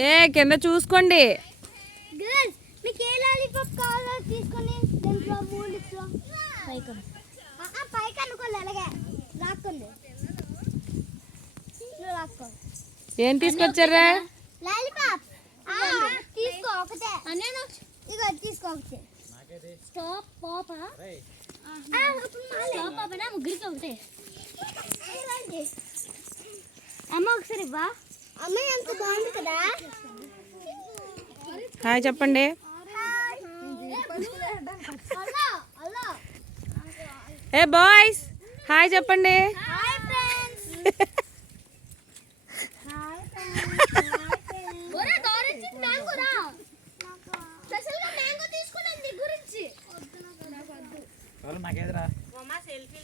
ఏ కింద చూసుకోండి. మీకు ఏ లాలీపాప్ కావాలో తీసుకొని దీంట్లో మూలిట్లో పైకి అనుకోండి. అలాగే రాక్కోండి. ఏం తీసుకొచ్చారా? లాలీపాప్ తీసుకో ఒకటే. ఇగో తీసుకో ఒకటే. స్టాప్ పాపా స్టాప్ పాపనా ముగ్గురికి ఒకటే. అమ్మ ఒకసారి ఇవ్వా. అమ్మ ఎంత బాగుంది కదా. హాయ్ చెప్పండి. ఏ బాయ్స్ హాయ్ చెప్పండి. నాకేదిరా సెల్ఫీ